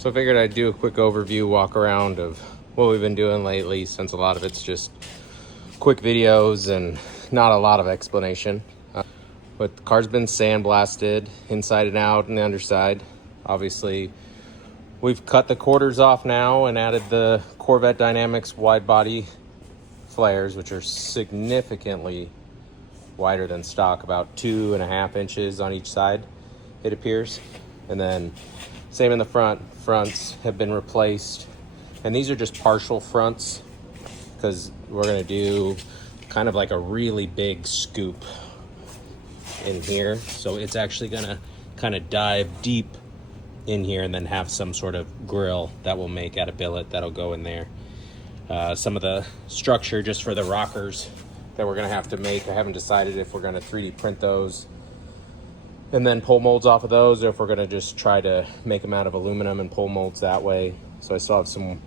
So I figured I'd do a quick overview, walk around of what we've been doing lately, since a lot of it's just quick videos and not a lot of explanation. But the car's been sandblasted inside and out and the underside. Obviously, we've cut the quarters off now and added the Corvette Dynamics wide body flares, which are significantly wider than stock, about 2.5 inches on each side, it appears. And then same in the front. Fronts have been replaced, and these are just partial fronts because we're going to do kind of like a really big scoop in here, so it's actually going to kind of dive deep in here and then have some sort of grill that will make out of billet that'll go in there. Some of the structure just for the rockers that we're going to have to make, I haven't decided if we're going to 3D print those and then pull molds off of those, or if we're going to just try to make them out of aluminum and pull molds that way. So I still have some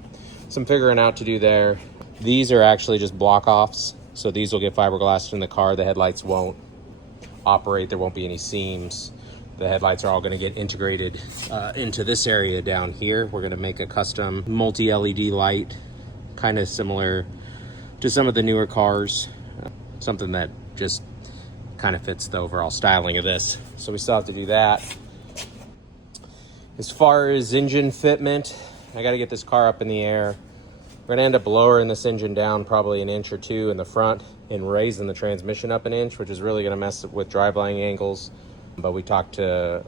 figuring out to do there. These are actually just block offs, so these will get fiberglassed in the car. The headlights won't operate, there won't be any seams. The headlights are all going to get integrated into this area down here. We're going to make a custom multi-LED light, kind of similar to some of the newer cars, something that just kind of fits the overall styling of this. So we still have to do that. As far as engine fitment, I got to get this car up in the air. We're gonna end up lowering this engine down probably 1 or 2 inches in the front and raising the transmission up 1 inch, which is really gonna mess with driveline angles. But we talked to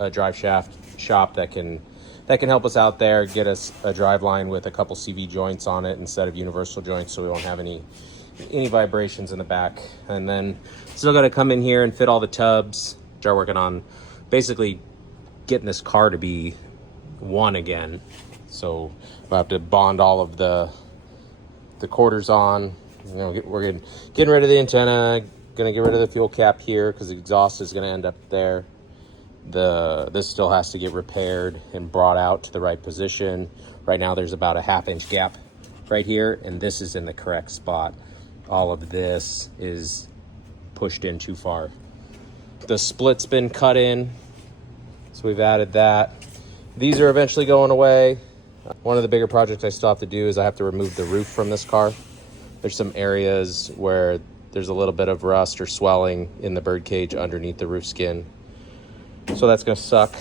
a drive shaft shop that can help us out there, get us a driveline with a couple CV joints on it instead of universal joints, so we won't have any vibrations in the back. And then still got to come in here and fit all the tubs. Start working on basically getting this car to be one again. So we'll have to bond all of the quarters on. You know, we're getting rid of the antenna, gonna get rid of the fuel cap here because the exhaust is gonna end up there. This still has to get repaired and brought out to the right position. Right now there's about a 1/2 inch gap right here, and this is in the correct spot. All of this is pushed in too far. The split's been cut in, so we've added that. These are eventually going away. One of the bigger projects I still have to do is I have to remove the roof from this car. There's some areas where there's a little bit of rust or swelling in the birdcage underneath the roof skin. So that's gonna suck,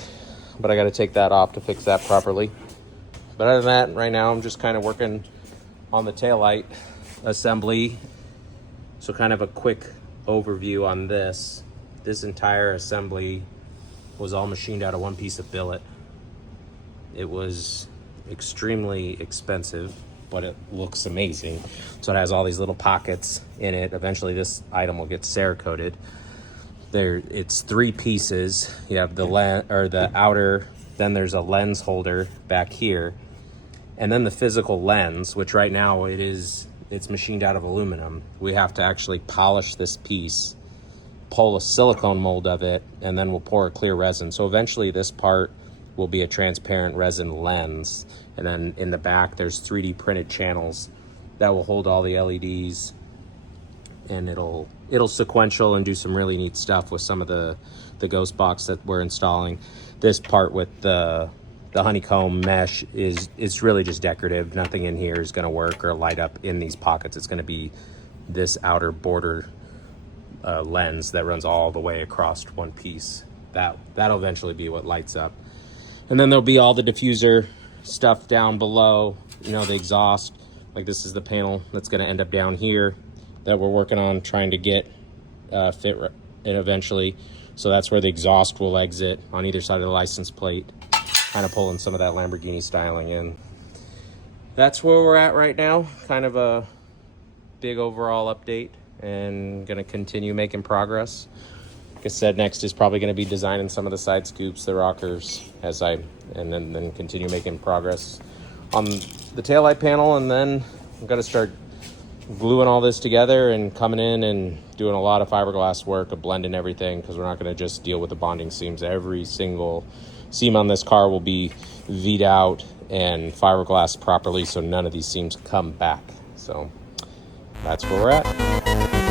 but I gotta take that off to fix that properly. But other than that, right now I'm just kind of working on the taillight assembly. So kind of a quick overview on this. This entire assembly was all machined out of one piece of billet. It was extremely expensive, but it looks amazing. So it has all these little pockets in it. Eventually this item will get Cerakoted. It's 3 pieces. You have the outer, then there's a lens holder back here, and then the physical lens, which right now it's machined out of aluminum. We have to actually polish this piece, pull a silicone mold of it, and then we'll pour a clear resin. So eventually this part will be a transparent resin lens. And then in the back, there's 3D printed channels that will hold all the LEDs, and it'll sequential and do some really neat stuff with some of the ghost box that we're installing. This part with the honeycomb mesh is really just decorative. Nothing in here is going to work or light up in these pockets. It's going to be this outer border lens that runs all the way across one piece. That'll eventually be what lights up. And then there'll be all the diffuser stuff down below, you know, the exhaust. Like this is the panel that's going to end up down here that we're working on trying to get fit it eventually. So that's where the exhaust will exit on either side of the license plate, kind of pulling some of that Lamborghini styling in. That's where we're at right now. Kind of a big overall update, and gonna continue making progress. Like I said, next is probably gonna be designing some of the side scoops, the rockers, and then continue making progress on the taillight panel, and then I'm gonna start gluing all this together and coming in and doing a lot of fiberglass work of blending everything, because we're not going to just deal with the bonding seams. Every single seam on this car will be V'd out and fiberglass properly, so none of these seams come back. So that's where we're at.